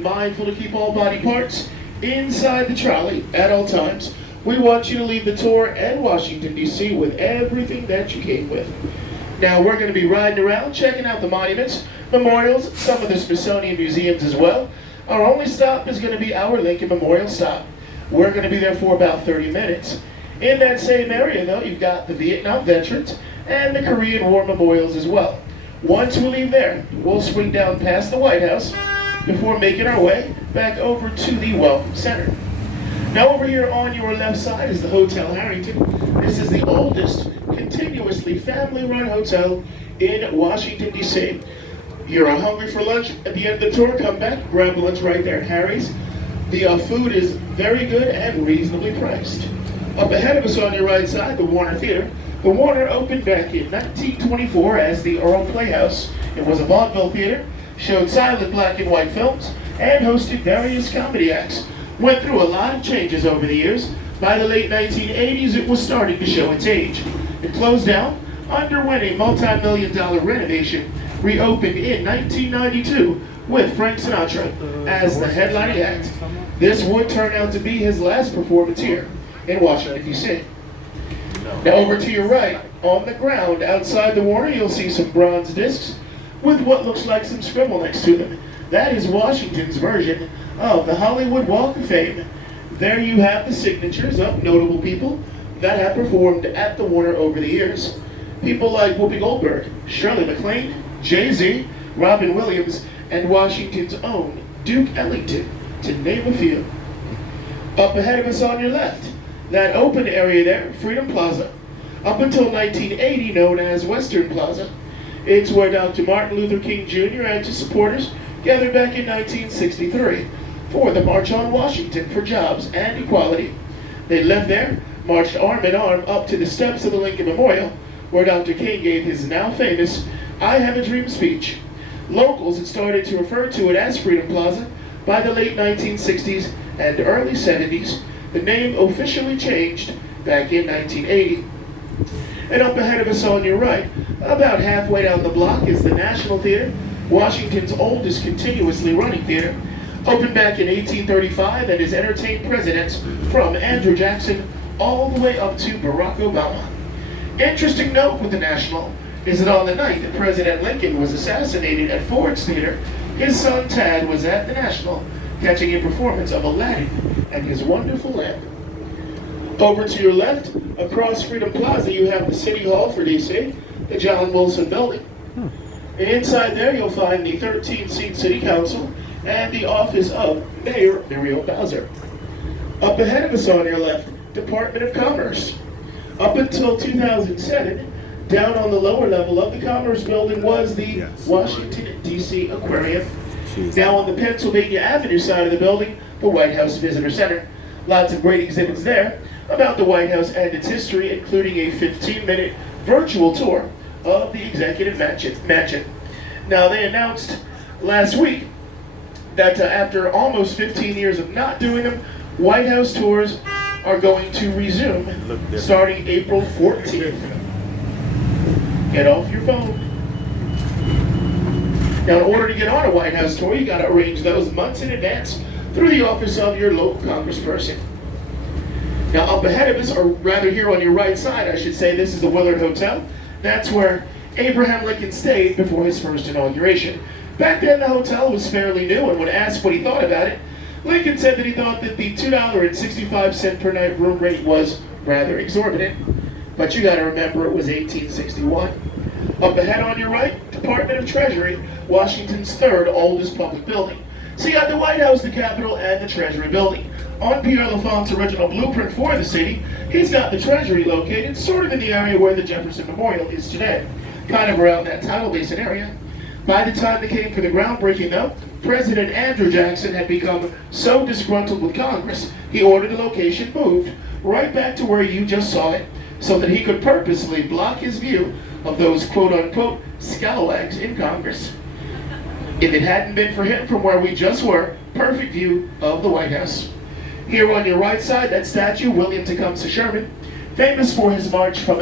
Mindful to keep all body parts inside the trolley at all times. We want you to leave the tour at Washington, D.C. with everything that you came with. Now we're going to be riding around, checking out the monuments, memorials, some of the Smithsonian museums as well. Our only stop is going to be our Lincoln Memorial stop. We're going to be there for about 30 minutes. In that same area, though, you've got the Vietnam veterans and the Korean War memorials as well. Once we leave there, we'll swing down past the White House before making our way back over to the Welcome Center. Now over here on your left side is the Hotel Harrington. This is the oldest continuously family-run hotel in Washington, D.C. You're hungry for lunch at the end of the tour, come back, grab lunch right there at Harry's. The food is very good and reasonably priced. Up ahead of us on your right side, the Warner Theater. The Warner opened back in 1924 as the Earl Playhouse. It was a vaudeville theater, showed silent black and white films, and hosted various comedy acts. Went through a lot of changes over the years. By the late 1980s, it was starting to show its age. It closed down, underwent a multi-million-dollar renovation, reopened in 1992 with Frank Sinatra as the headlining act. This would turn out to be his last performance here in Washington, D.C. Now over to your right, on the ground outside the Warner, you'll see some bronze discs with what looks like some scribble next to them. That is Washington's version of the Hollywood Walk of Fame. There you have the signatures of notable people that have performed at the Warner over the years. People like Whoopi Goldberg, Shirley MacLaine, Jay-Z, Robin Williams, and Washington's own Duke Ellington, to name a few. Up ahead of us on your left, that open area there, Freedom Plaza. Up until 1980 known as Western Plaza. It's where Dr. Martin Luther King Jr. and his supporters gathered back in 1963 for the March on Washington for Jobs and Equality. They left there, marched arm in arm up to the steps of the Lincoln Memorial, where Dr. King gave his now famous "I Have a Dream" speech. Locals had started to refer to it as Freedom Plaza by the late 1960s and early 70s. The name officially changed back in 1980. And up ahead of us on your right, about halfway down the block, is the National Theater, Washington's oldest continuously running theater. Opened back in 1835 and has entertained presidents from Andrew Jackson all the way up to Barack Obama. Interesting note with the National is that on the night that President Lincoln was assassinated at Ford's Theater, his son Tad was at the National catching a performance of Aladdin and his wonderful lamp. Over to your left, across Freedom Plaza, you have the City Hall for D.C., the John Wilson Building. And inside there, you'll find the 13-seat City Council and the office of Mayor Muriel Bowser. Up ahead of us on your left, Department of Commerce. Up until 2007, down on the lower level of the Commerce Building was the Washington, D.C. Aquarium. Now on the Pennsylvania Avenue side of the building, the White House Visitor Center. Lots of great exhibits there about the White House and its history, including a 15-minute virtual tour of the Executive Mansion. Now, they announced last week that after almost 15 years of not doing them, White House tours are going to resume starting April 14th. Get off your phone. Now, in order to get on a White House tour, you got to arrange those months in advance through the office of your local congressperson. Now, up ahead of us, or rather here on your right side, I should say, this is the Willard Hotel. That's where Abraham Lincoln stayed before his first inauguration. Back then, the hotel was fairly new, and when asked what he thought about it, Lincoln said that he thought that the $2.65 per night room rate was rather exorbitant. But you got to remember, it was 1861. Up ahead on your right, Department of Treasury, Washington's third oldest public building. So you got the White House, the Capitol, and the Treasury building. On Pierre L'Enfant's original blueprint for the city, he's got the Treasury located sort of in the area where the Jefferson Memorial is today, kind of around that tidal basin area. By the time they came for the groundbreaking, though, President Andrew Jackson had become so disgruntled with Congress, he ordered the location moved right back to where you just saw it, so that he could purposely block his view of those quote-unquote scalawags in Congress. If it hadn't been for him, from where we just were, perfect view of the White House. Here on your right side, that statue, William Tecumseh Sherman, famous for his march from